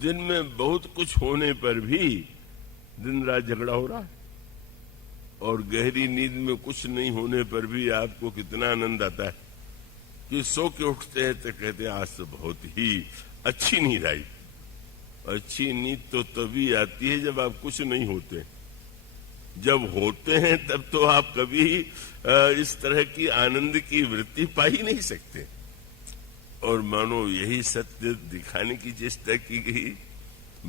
दिन में बहुत कुछ होने पर भी दिन रात झगड़ा हो रहा है, और गहरी नींद में कुछ नहीं होने पर भी आपको कितना आनंद आता है कि सो के उठते हैं तो कहते हैं आज तो बहुत ही अच्छी नींद आई। अच्छी नींद तो तभी आती है जब आप कुछ नहीं होते। जब होते हैं तब तो आप कभी इस तरह की आनंद की वृत्ति पा ही नहीं सकते। और मानो यही सत्य दिखाने की चेष्टा की गई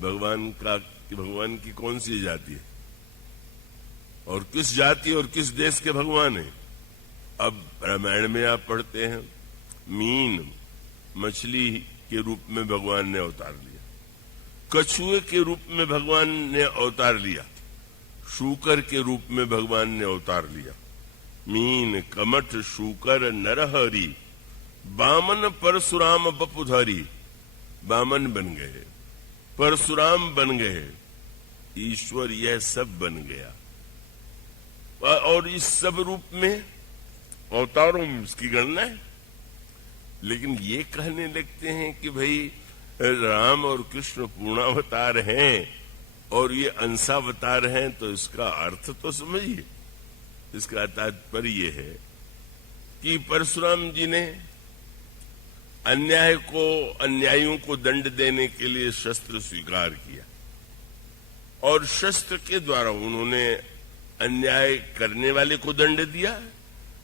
भगवान की कौन सी जाति है और किस जाति और किस देश के भगवान है। अब रामायण में आप पढ़ते हैं मीन मछली के रूप में भगवान ने अवतार लिया, कछुए के रूप में भगवान ने अवतार लिया, शूकर के रूप में भगवान ने अवतार लिया। मीन कमठ शूकर नरहरि बामन परशुराम बपुधारी। बामन बन गए, परशुराम बन गए, ईश्वर यह सब बन गया। और इस सब रूप में अवतारों में उसकी गणना है। लेकिन ये कहने लगते हैं कि भाई राम और कृष्ण पूर्णावतार हैं और ये अंशावतार हैं, तो इसका अर्थ तो समझिए। इसका तात्पर्य ये है कि परशुराम जी ने अन्यायियों को दंड देने के लिए शस्त्र स्वीकार किया और शस्त्र के द्वारा उन्होंने अन्याय करने वाले को दंड दिया,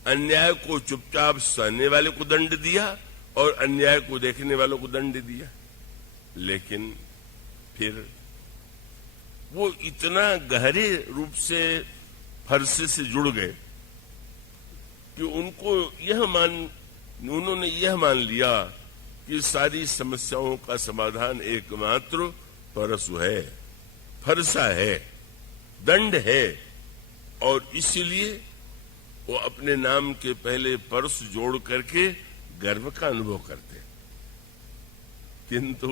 अन्याय को चुपचाप सहने वाले को दंड दिया और अन्याय को देखने वालों को दंड दिया। लेकिन फिर वो इतना गहरे रूप से फरसे से जुड़ गए कि उन्होंने यह मान लिया कि सारी समस्याओं का समाधान एकमात्र परशु है, फरसा है, दंड है। और इसीलिए वो अपने नाम के पहले परशु जोड़ करके गर्व का अनुभव करते। किंतु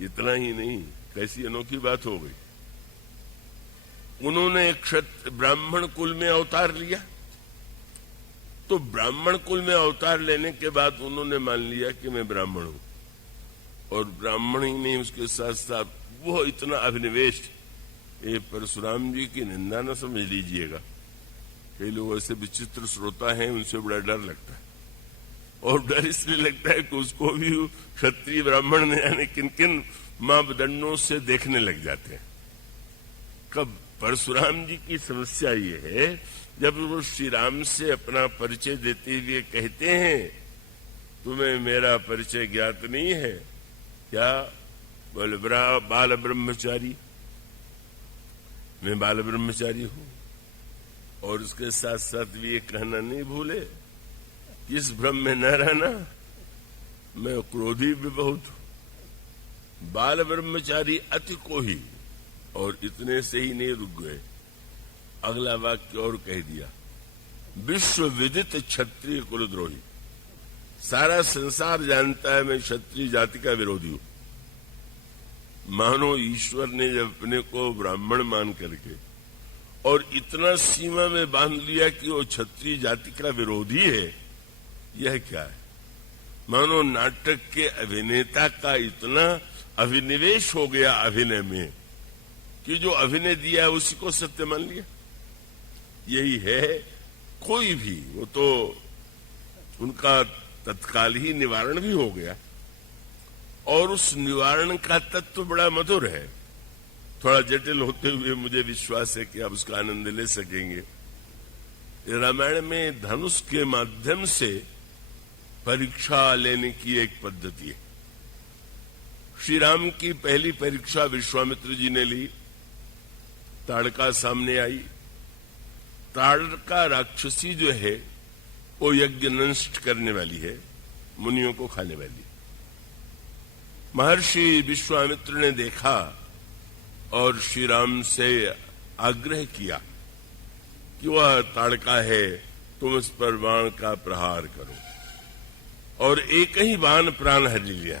इतना ही नहीं, कैसी अनोखी बात हो गई। उन्होंने ब्राह्मण कुल में अवतार लिया, तो ब्राह्मण कुल में अवतार लेने के बाद उन्होंने मान लिया कि मैं ब्राह्मण हूं। और ब्राह्मण ही नहीं, उसके साथ साथ वो इतना अभिनिवेश। ये परशुराम जी की निंदा न समझ लीजिएगा। कई लोग ऐसे विचित्र श्रोता हैं, उनसे बड़ा डर लगता है। और डर इसलिए लगता है कि उसको भी क्षत्रिय ब्राह्मण ने यानी किन किन मापदंडों से देखने लग जाते हैं। कब परशुराम जी की समस्या ये है, जब वो श्री राम से अपना परिचय देते हुए कहते हैं तुम्हें मेरा परिचय ज्ञात नहीं है क्या? बोले बाल ब्रह्मचारी, मैं बाल ब्रह्मचारी हूं। और उसके साथ साथ भी ये कहना नहीं भूले कि इस भ्रम में न रहना, मैं क्रोधी भी बहुत हूं। बाल ब्रह्मचारी अति को ही। और इतने से ही नहीं रुक गए, अगला वाक्य और कह दिया, विश्व विदित क्षत्रिय कुलद्रोही। सारा संसार जानता है मैं क्षत्रिय जाति का विरोधी हूं। मानो ईश्वर ने जब अपने को ब्राह्मण मान करके और इतना सीमा में बांध लिया कि वो क्षत्रिय जाति का विरोधी है, यह क्या है? मानो नाटक के अभिनेता का इतना अभिनिवेश हो गया अभिनय में कि जो अभिनय दिया उसी को सत्य मान लिया। यही है, कोई भी वो तो उनका तत्काल ही निवारण भी हो गया। और उस निवारण का तत्व बड़ा मधुर है। थोड़ा जटिल होते हुए मुझे विश्वास है कि आप उसका आनंद ले सकेंगे। रामायण में धनुष के माध्यम से परीक्षा लेने की एक पद्धति है। श्री राम की पहली परीक्षा विश्वामित्र जी ने ली। ताड़का सामने आई। ताड़का राक्षसी जो है वो यज्ञ नष्ट करने वाली है, मुनियों को खाने वाली। महर्षि विश्वामित्र ने देखा और श्री राम से आग्रह किया कि वह ताड़का है, तुम इस पर बाण का प्रहार करो। और एक ही बाण प्राण हर लिया।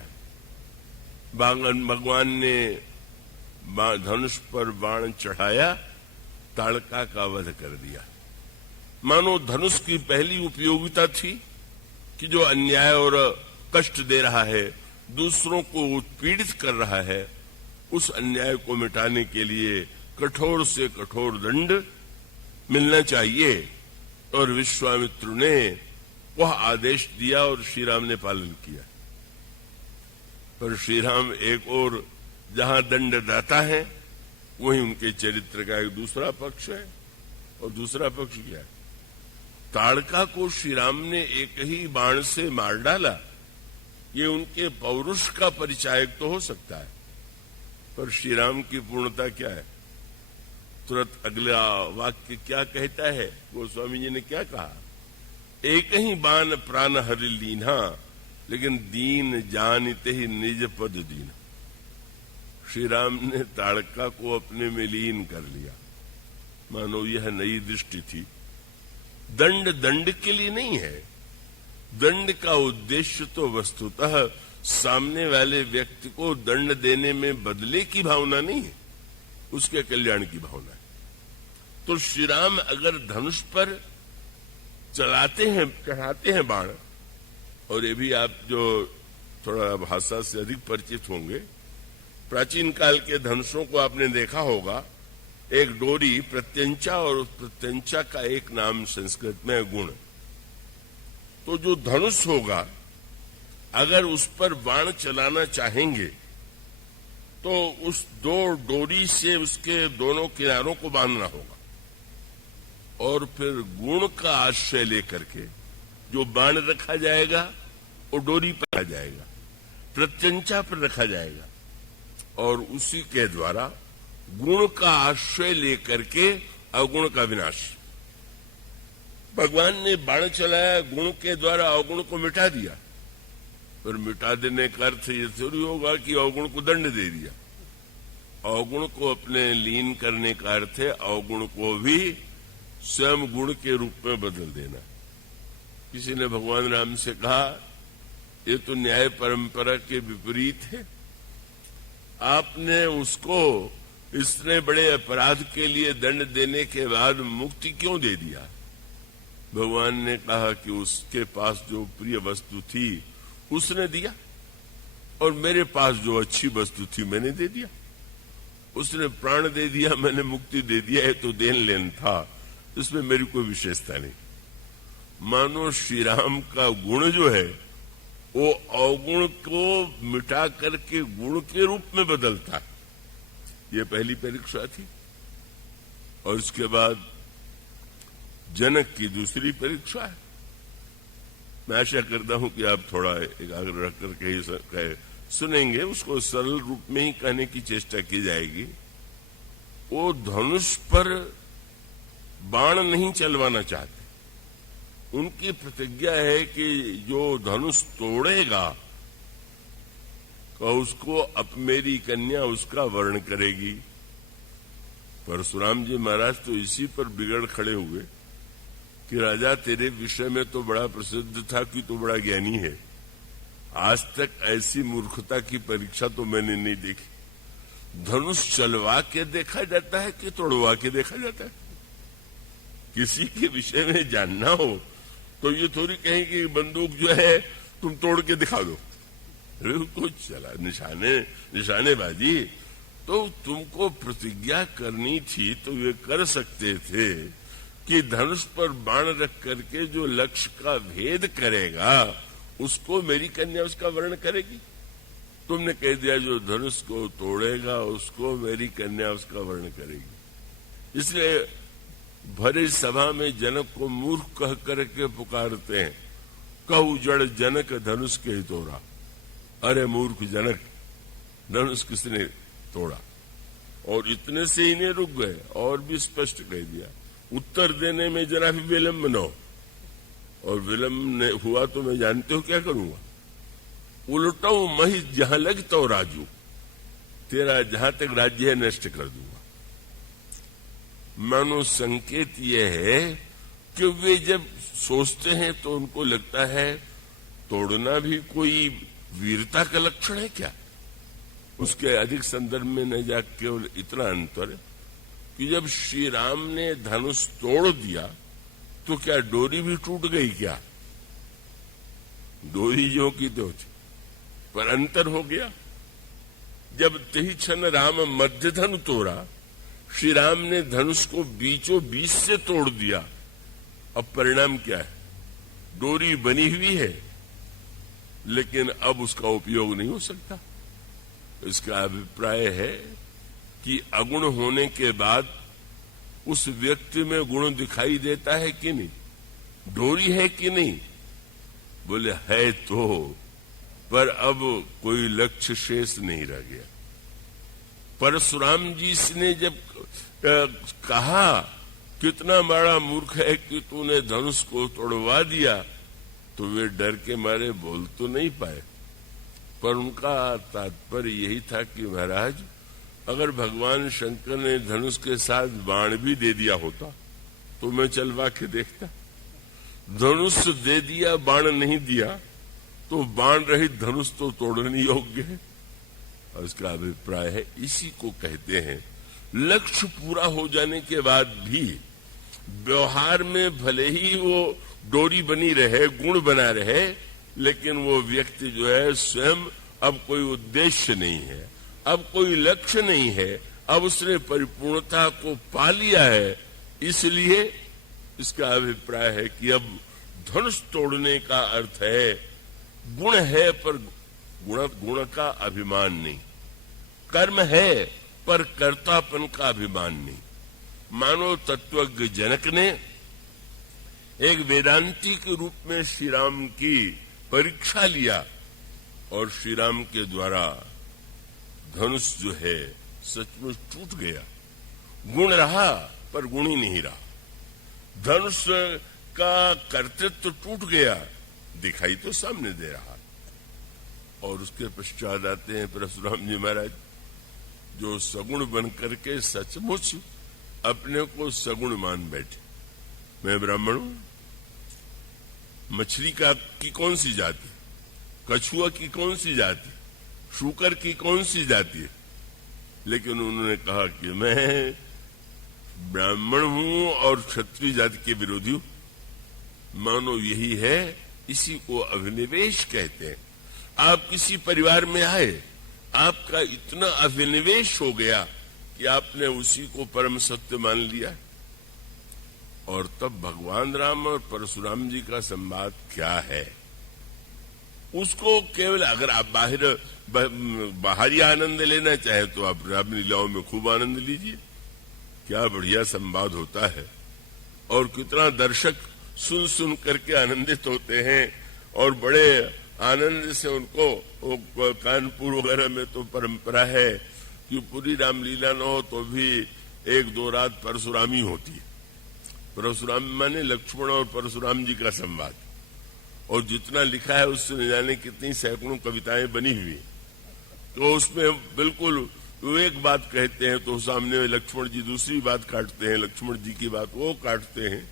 भगवान ने धनुष पर बाण चढ़ाया, ताड़का का वध कर दिया। मानो धनुष की पहली उपयोगिता थी कि जो अन्याय और कष्ट दे रहा है दूसरों को उत्पीड़ित कर रहा है, उस अन्याय को मिटाने के लिए कठोर से कठोर दंड मिलना चाहिए। और विश्वामित्र ने वह आदेश दिया और श्री राम ने पालन किया। पर श्री राम एक और जहां दंडदाता है, वहीं उनके चरित्र का एक दूसरा पक्ष है। और दूसरा पक्ष क्या है? ताड़का को श्री राम ने एक ही बाण से मार डाला। ये उनके पौरुष का परिचायक तो हो सकता है, पर श्री राम की पूर्णता क्या है? तुरंत अगला वाक्य क्या कहता है? गोस्वामी जी ने क्या कहा? एक ही बाण प्राण हरि लीन्हा, लेकिन दीन जानते ही निज पद दीन। श्री राम ने ताड़का को अपने में लीन कर लिया, मानो यह नई दृष्टि थी। दंड दंड के लिए नहीं है। दंड का उद्देश्य तो वस्तुतः सामने वाले व्यक्ति को दंड देने में बदले की भावना नहीं है, उसके कल्याण की भावना है। तो श्री राम अगर धनुष पर चढ़ाते हैं बाण, और ये भी आप जो थोड़ा भाषा से अधिक परिचित होंगे, प्राचीन काल के धनुषों को आपने देखा होगा, एक डोरी प्रत्यंचा, और प्रत्यंचा का एक नाम संस्कृत में है गुण। तो जो धनुष होगा, अगर उस पर बाण चलाना चाहेंगे तो उस दो डोरी से उसके दोनों किनारों को बांधना होगा, और फिर गुण का आश्रय लेकर के जो बाण रखा जाएगा वो डोरी पर आ जाएगा, प्रत्यंचा पर रखा जाएगा, और उसी के द्वारा गुण का आश्रय लेकर के अवगुण का विनाश। भगवान ने बाण चलाया, गुण के द्वारा अवगुण को मिटा दिया। पर मिटा देने का अर्थ ये थोड़ी होगा कि अवगुण को दंड दे दिया। अवगुण को अपने लीन करने का अर्थ है अवगुण को भी स्वयं गुण के रूप में बदल देना। किसी ने भगवान राम से कहा, ये तो न्याय परंपरा के विपरीत है, आपने उसको इतने बड़े अपराध के लिए दंड देने के बाद मुक्ति क्यों दे दिया? भगवान ने कहा कि उसके पास जो प्रिय वस्तु थी उसने दिया, और मेरे पास जो अच्छी वस्तु थी मैंने दे दिया। उसने प्राण दे दिया, मैंने मुक्ति दे दिया, है तो देन लेन था, इसमें मेरी कोई विशेषता नहीं। मानो श्री राम का गुण जो है वो अवगुण को मिटा करके गुण के रूप में बदलता है। ये पहली परीक्षा थी। और इसके बाद जनक की दूसरी परीक्षा है। मैं आशा करता हूं कि आप थोड़ा एकाग्र रख करके सुनेंगे, उसको सरल रूप में ही कहने की चेष्टा की जाएगी। वो धनुष पर बाण नहीं चलवाना चाहते। उनकी प्रतिज्ञा है कि जो धनुष तोड़ेगा तो उसको अब मेरी कन्या उसका वर्ण करेगी। परशुराम जी महाराज तो इसी पर बिगड़ खड़े हुए कि राजा तेरे विषय में तो बड़ा प्रसिद्ध था कि तू बड़ा ज्ञानी है, आज तक ऐसी मूर्खता की परीक्षा तो मैंने नहीं देखी। धनुष चलवा के देखा जाता है कि तोड़वा के देखा जाता है? किसी के विषय में जानना हो तो ये थोड़ी कहें कि बंदूक जो है तुम तोड़ के दिखा दो, कुछ चला निशानेबाजी। तो तुमको प्रतिज्ञा करनी थी तो ये कर सकते थे कि धनुष पर बाण रख करके जो लक्ष्य का भेद करेगा उसको मेरी कन्या उसका वर्ण करेगी। तुमने कह दिया जो धनुष को तोड़ेगा उसको मेरी कन्या उसका वर्ण करेगी। इसलिए भरे सभा में जनक को मूर्ख कह करके पुकारते हैं, कहू जड़ जनक धनुष के ही तोड़ा। अरे मूर्ख जनक, धनुष किसने तोड़ा? और इतने से ही नहीं रुक गए, और भी स्पष्ट कह दिया, उत्तर देने में जरा भी विलंब न हो, और विलंब हुआ तो मैं जानते हो क्या करूंगा, उलटाऊ मही जहां लग तो राजू, तेरा जहां तक राज्य है नष्ट कर दूंगा। मानो संकेत यह है कि वे जब सोचते हैं तो उनको लगता है तोड़ना भी कोई वीरता का लक्षण है क्या? उसके अधिक संदर्भ में न जा, केवल इतना अंतर कि जब श्री राम ने धनुष तोड़ दिया तो क्या डोरी भी टूट गई क्या? डोरी जो की तो पर अंतर हो गया। जब तेहि क्षण राम मध्य धनु तोड़ा, श्री राम ने धनुष को बीचों बीच से तोड़ दिया। अब परिणाम क्या है? डोरी बनी हुई है, लेकिन अब उसका उपयोग नहीं हो सकता। इसका अभिप्राय है कि अगुण होने के बाद उस व्यक्ति में गुण दिखाई देता है कि नहीं? डोरी है कि नहीं? बोले है तो, पर अब कोई लक्ष्य शेष नहीं रह गया। परशुराम जी ने जब कहा कितना बड़ा मूर्ख है कि तूने धनुष को तोड़वा दिया, तो वे डर के मारे बोल तो नहीं पाए। पर उनका तात्पर्य यही था कि महाराज, अगर भगवान शंकर ने धनुष के साथ बाण भी दे दिया होता तो मैं चलवा के देखता। धनुष दे दिया, बाण नहीं दिया, तो बाण रहित धनुष तो तोड़ने योग्य है। और इसका अभिप्राय है, इसी को कहते हैं लक्ष्य पूरा हो जाने के बाद भी व्यवहार में भले ही वो डोरी बनी रहे, गुण बना रहे, लेकिन वो व्यक्ति जो है स्वयं अब कोई उद्देश्य नहीं है, अब कोई लक्ष्य नहीं है, अब उसने परिपूर्णता को पा लिया है। इसलिए इसका अभिप्राय है कि अब धनुष तोड़ने का अर्थ है गुण है पर गुण का अभिमान नहीं, कर्म है पर कर्तापन का अभिमान नहीं। मानो तत्वज्ञ जनक ने एक वेदांती के रूप में श्री राम की परीक्षा लिया और श्री राम के द्वारा धनुष जो है सचमुच टूट गया। गुण रहा पर गुण ही नहीं रहा। धनुष का कर्तृत्व टूट गया, दिखाई तो सामने दे रहा। और उसके पश्चात आते हैं परशुराम जी महाराज, जो सगुण बन करके सचमुच अपने को सगुण मान बैठे। मैं ब्राह्मण हूं, मछली की कौन सी जाति, कछुआ की कौन सी जाति, शूकर की कौन सी जाति है? लेकिन उन्होंने कहा कि मैं ब्राह्मण हूं और क्षत्रिय जाति के विरोधी हूं। मानो यही है, इसी को अभिनिवेश कहते हैं। आप किसी परिवार में आए, आपका इतना अभिनिवेश हो गया कि आपने उसी को परम सत्य मान लिया। और तब भगवान राम और परशुराम जी का संवाद क्या है, उसको केवल अगर आप बाहरी आनंद लेना चाहे तो आप राम लीलाओं में खूब आनंद लीजिए। क्या बढ़िया संवाद होता है और कितना दर्शक सुन सुन करके आनंदित होते हैं और बड़े आनंद से उनको कानपुर वगैरह में तो परंपरा है कि पूरी रामलीला न हो तो भी 1-2 रात परशुरामी होती है। परशुराम माने लक्ष्मण और परशुराम जी का संवाद, और जितना लिखा है उससे न जाने कितनी सैकड़ों कविताएं बनी हुई। तो उसमें बिल्कुल वो एक बात कहते हैं तो सामने लक्ष्मण जी दूसरी बात काटते हैं, लक्ष्मण जी की बात वो काटते हैं।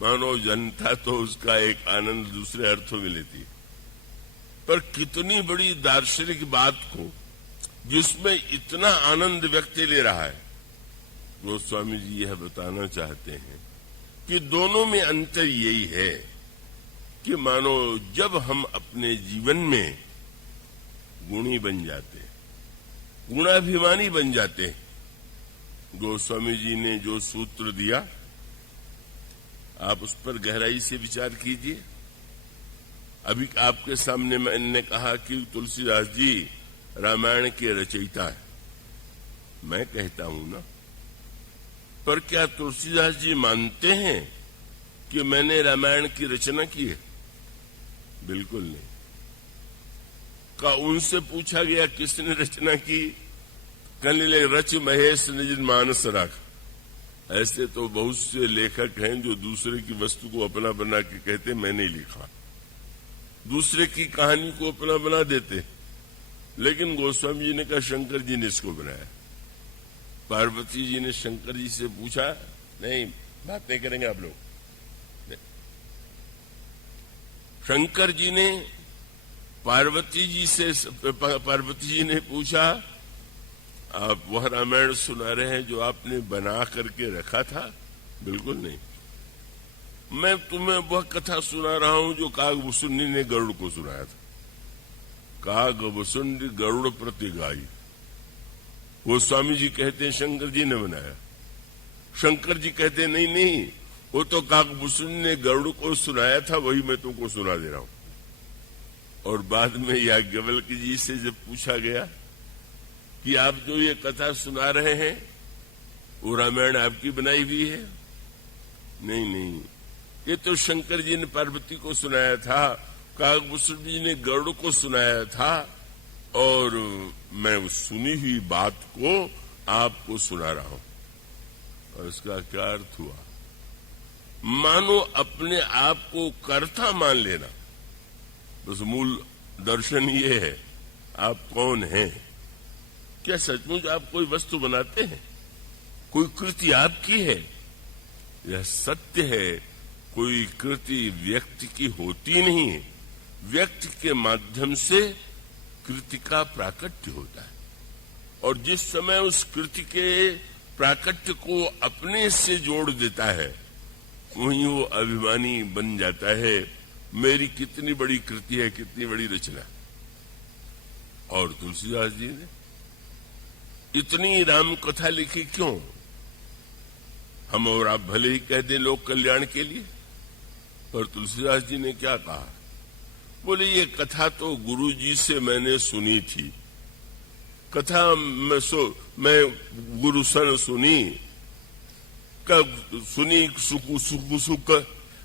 मानो जनता तो उसका एक आनंद दूसरे अर्थों में लेती है। पर कितनी बड़ी दार्शनिक बात को जिसमें इतना आनंद व्यक्ति ले रहा है, गोस्वामी जी यह बताना चाहते हैं कि दोनों में अंतर यही है कि मानो जब हम अपने जीवन में गुणी बन जाते हैं, गुणाभिमानी बन जाते हैं, गोस्वामी जी ने जो सूत्र दिया आप उस पर गहराई से विचार कीजिए। अभी आपके सामने मैंने कहा कि तुलसीदास जी रामायण के रचयिता है, मैं कहता हूं ना, पर क्या तुलसीदास जी मानते हैं कि मैंने रामायण की रचना की है? बिल्कुल नहीं। का उनसे पूछा गया किसने रचना की? कहने रच महेश निज मानस राख। ऐसे तो बहुत से लेखक हैं जो दूसरे की वस्तु को अपना बना के कहते मैंने लिखा, दूसरे की कहानी को अपना बना देते। लेकिन गोस्वामी जी ने कहा शंकर जी ने इसको बनाया। पार्वती जी ने शंकर जी से पूछा, नहीं बात नहीं करेंगे आप लोग। शंकर जी ने पार्वती जी ने पूछा, आप वह रामायण सुना रहे हैं जो आपने बना करके रखा था? बिल्कुल नहीं, मैं तुम्हें वह कथा सुना रहा हूं जो कागभूषुंडी ने गरुड़ को सुनाया था। काग वसुंड गरुड़ प्रति गाई। वो स्वामी जी कहते हैं शंकर जी ने बनाया। शंकर जी कहते हैं नहीं नहीं, वो तो काग वसुंड ने गरुड़ को सुनाया था, वही मैं तुमको सुना दे रहा हूं। और बाद में याज्ञवल्क्य जी से जब पूछा गया कि आप जो ये कथा सुना रहे हैं वो रामायण आपकी बनाई हुई है? नहीं नहीं, ये तो शंकर जी ने पार्वती को सुनाया था, कागभूषण जी ने गरुड़ को सुनाया था, और मैं उस सुनी हुई बात को आपको सुना रहा हूं। और इसका क्या अर्थ हुआ? मानो अपने आप को कर्ता मान लेना। बस मूल दर्शन ये है, आप कौन हैं? क्या सचमुच आप कोई वस्तु बनाते हैं? कोई कृति आपकी है? यह सत्य है, कोई कृति व्यक्ति की होती नहीं है। व्यक्ति के माध्यम से कृति का प्राकट्य होता है, और जिस समय उस कृति के प्राकट्य को अपने से जोड़ देता है, वहीं वो अभिमानी बन जाता है। मेरी कितनी बड़ी कृति है, कितनी बड़ी रचना। और तुलसीदास जी ने इतनी राम कथा लिखी क्यों? हम और आप भले ही कह दें लोक कल्याण के लिए, पर तुलसीदास जी ने क्या कहा? बोले ये कथा तो गुरु जी से मैंने सुनी थी। कथा मैं गुरु सन सुनी, कब सुनी सुख।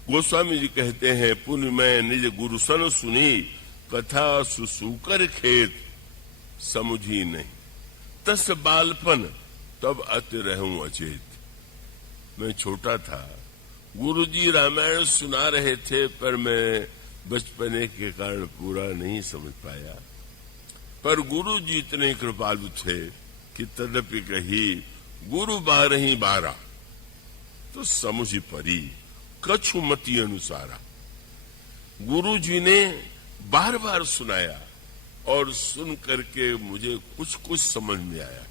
गोस्वामी जी कहते हैं, पुण्य मैं निज गुरु सन सुनी, कथा सुसूकर खेत समुझी नहीं, तस बालपन तब अति रहूं अचेत। मैं छोटा था, गुरुजी रामायण सुना रहे थे, पर मैं बचपने के कारण पूरा नहीं समझ पाया। पर गुरु जी इतने कृपालु थे कि तदपि कही गुरु 12 तो समुझी परी कछु मति अनुसारा। गुरु जी ने बार बार सुनाया और सुन करके मुझे कुछ कुछ समझ में आया।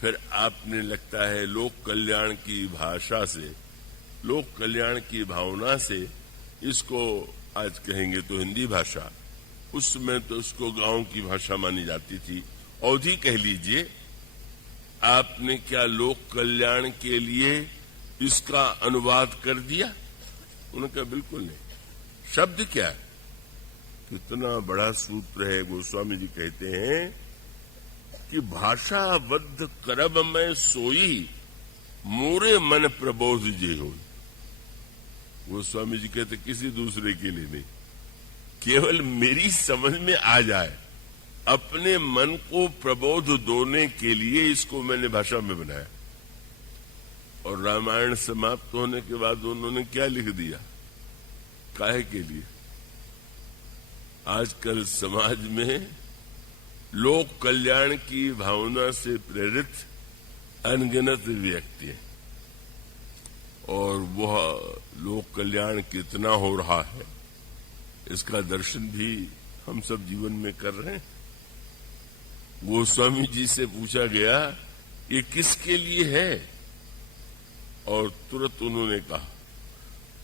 फिर आपने लगता है लोक कल्याण की भाषा से, लोक कल्याण की भावना से, इसको आज कहेंगे तो हिंदी भाषा, उस समय तो उसको गांव की भाषा मानी जाती थी, अवधी कह लीजिए। आपने क्या लोक कल्याण के लिए इसका अनुवाद कर दिया? उन्होंने कहा बिल्कुल नहीं। शब्द क्या है? कितना बड़ा सूत्र है। गोस्वामी जी कहते हैं कि भाषाबद्ध करब में सोई, मोरे मन प्रबोध जे होई। गोस्वामी जी कहते किसी दूसरे के लिए नहीं, केवल मेरी समझ में आ जाए, अपने मन को प्रबोध दोने के लिए इसको मैंने भाषा में बनाया। और रामायण समाप्त होने के बाद उन्होंने क्या लिख दिया? काहे के लिए? आजकल समाज में लोक कल्याण की भावना से प्रेरित अनगिनत व्यक्ति हैं, और वह लोक कल्याण कितना हो रहा है इसका दर्शन भी हम सब जीवन में कर रहे हैं। गोस्वामी जी से पूछा गया ये किसके लिए है, और तुरंत उन्होंने कहा,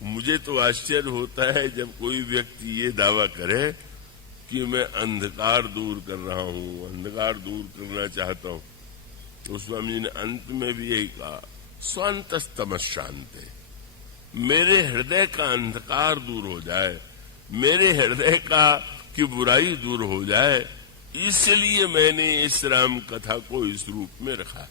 मुझे तो आश्चर्य होता है जब कोई व्यक्ति ये दावा करे कि मैं अंधकार दूर कर रहा हूं, अंधकार दूर करना चाहता हूं। गोस्वामी जी ने अंत में भी यही कहा, स्वांतस्तमः शांते, मेरे हृदय का अंधकार दूर हो जाए, मेरे हृदय का की बुराई दूर हो जाए, इसलिए मैंने इस राम कथा को इस रूप में रखा।